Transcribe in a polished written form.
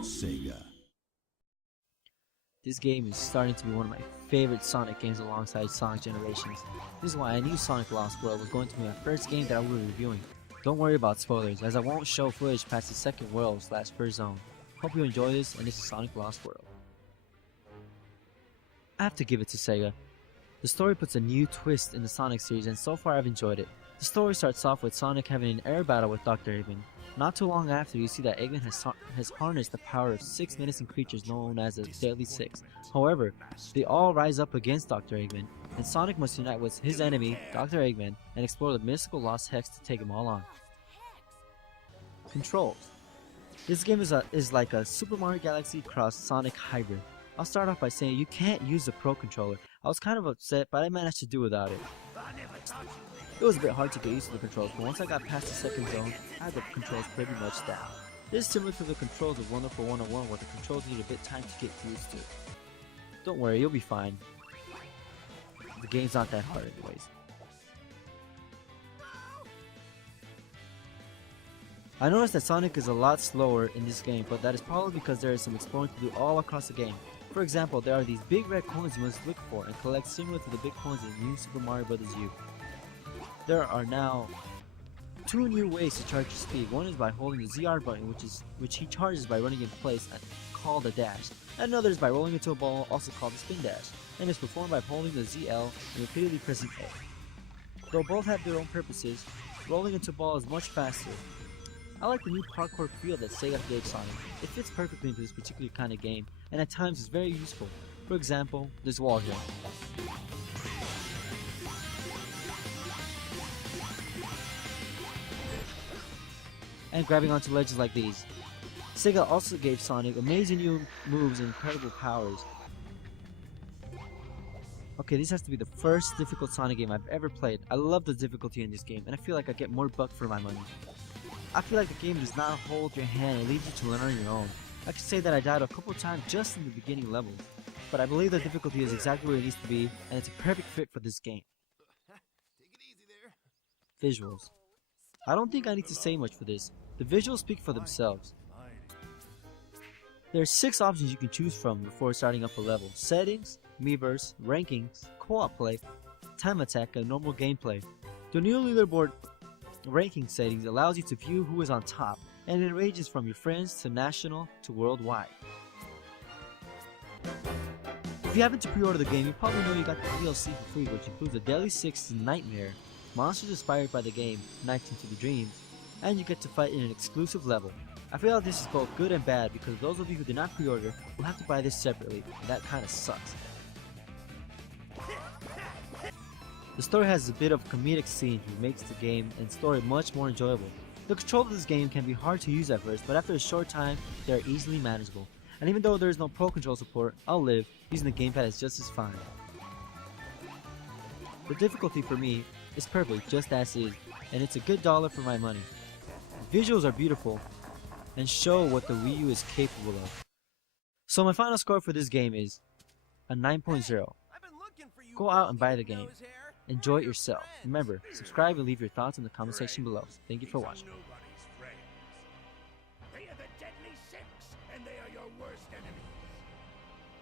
Sega. This game is starting to be one of my favorite Sonic games alongside Sonic Generations. This is why I knew Sonic Lost World was going to be my first game that I will be reviewing. Don't worry about spoilers, as I won't show footage past the second world / first zone. Hope you enjoy this, and this is Sonic Lost World. I have to give it to Sega. The story puts a new twist in the Sonic series, and so far I've enjoyed it. The story starts off with Sonic having an air battle with Dr. Eggman. Not too long after, you see that Eggman has harnessed the power of 6 menacing creatures known as the Deadly Six. However, they all rise up against Dr. Eggman, and Sonic must unite with his enemy, Dr. Eggman, and explore the mystical Lost Hex to take them all on. Controls. This game is like a Super Mario Galaxy cross Sonic hybrid. I'll start off by saying you can't use the Pro Controller. I was kind of upset, but I managed to do without it. It was a bit hard to get used to the controls, but once I got past the second zone, I had the controls pretty much down. This is similar to the controls of Wonderful 101, where the controls need a bit time to get used to. Don't worry, you'll be fine. The game's not that hard anyways. I noticed that Sonic is a lot slower in this game, but that is probably because there is some exploring to do all across the game. For example, there are these big red coins you must look for and collect, similar to the big coins in New Super Mario Bros. U. There are now 2 new ways to charge your speed. One is by holding the ZR button, which he charges by running in place, and called a dash. And another is by rolling into a ball, also called the spin dash, and is performed by holding the ZL and repeatedly pressing A. Though both have their own purposes, rolling into a ball is much faster. I like the new parkour feel that Sega gave Sonic. It fits perfectly into this particular kind of game, and at times is very useful. For example, this wall jump. And grabbing onto ledges like these. Sega also gave Sonic amazing new moves and incredible powers. Okay, this has to be the first difficult Sonic game I've ever played. I love the difficulty in this game, and I feel like I get more buck for my money. I feel like the game does not hold your hand and leaves you to learn on your own. I can say that I died a couple times just in the beginning levels, but I believe the difficulty is exactly where it needs to be, and it's a perfect fit for this game. Visuals. I don't think I need to say much for this. The visuals speak for themselves. There are 6 options you can choose from before starting up a level: settings, Miiverse, rankings, co-op play, time attack, and normal gameplay. The new leaderboard ranking settings allows you to view who is on top, and it ranges from your friends to national to worldwide. If you happen to pre-order the game, you probably know you got the DLC for free, which includes the Deadly Six Nightmare, monsters inspired by the game Nights into the Dreams, and you get to fight in an exclusive level. I feel like this is both good and bad, because those of you who did not pre-order will have to buy this separately, and that kinda sucks. The story has a bit of comedic scenes which makes the game and story much more enjoyable. The controls of this game can be hard to use at first, but after a short time, they are easily manageable. And even though there is no Pro Control support, I'll live. Using the gamepad is just as fine. The difficulty for me is perfect, just as is, and it's a good dollar for my money. The visuals are beautiful and show what the Wii U is capable of. So my final score for this game is a 9.0. Go out and buy the game. Enjoy it yourself. Remember, subscribe and leave your thoughts in the comment section below. Thank you for watching.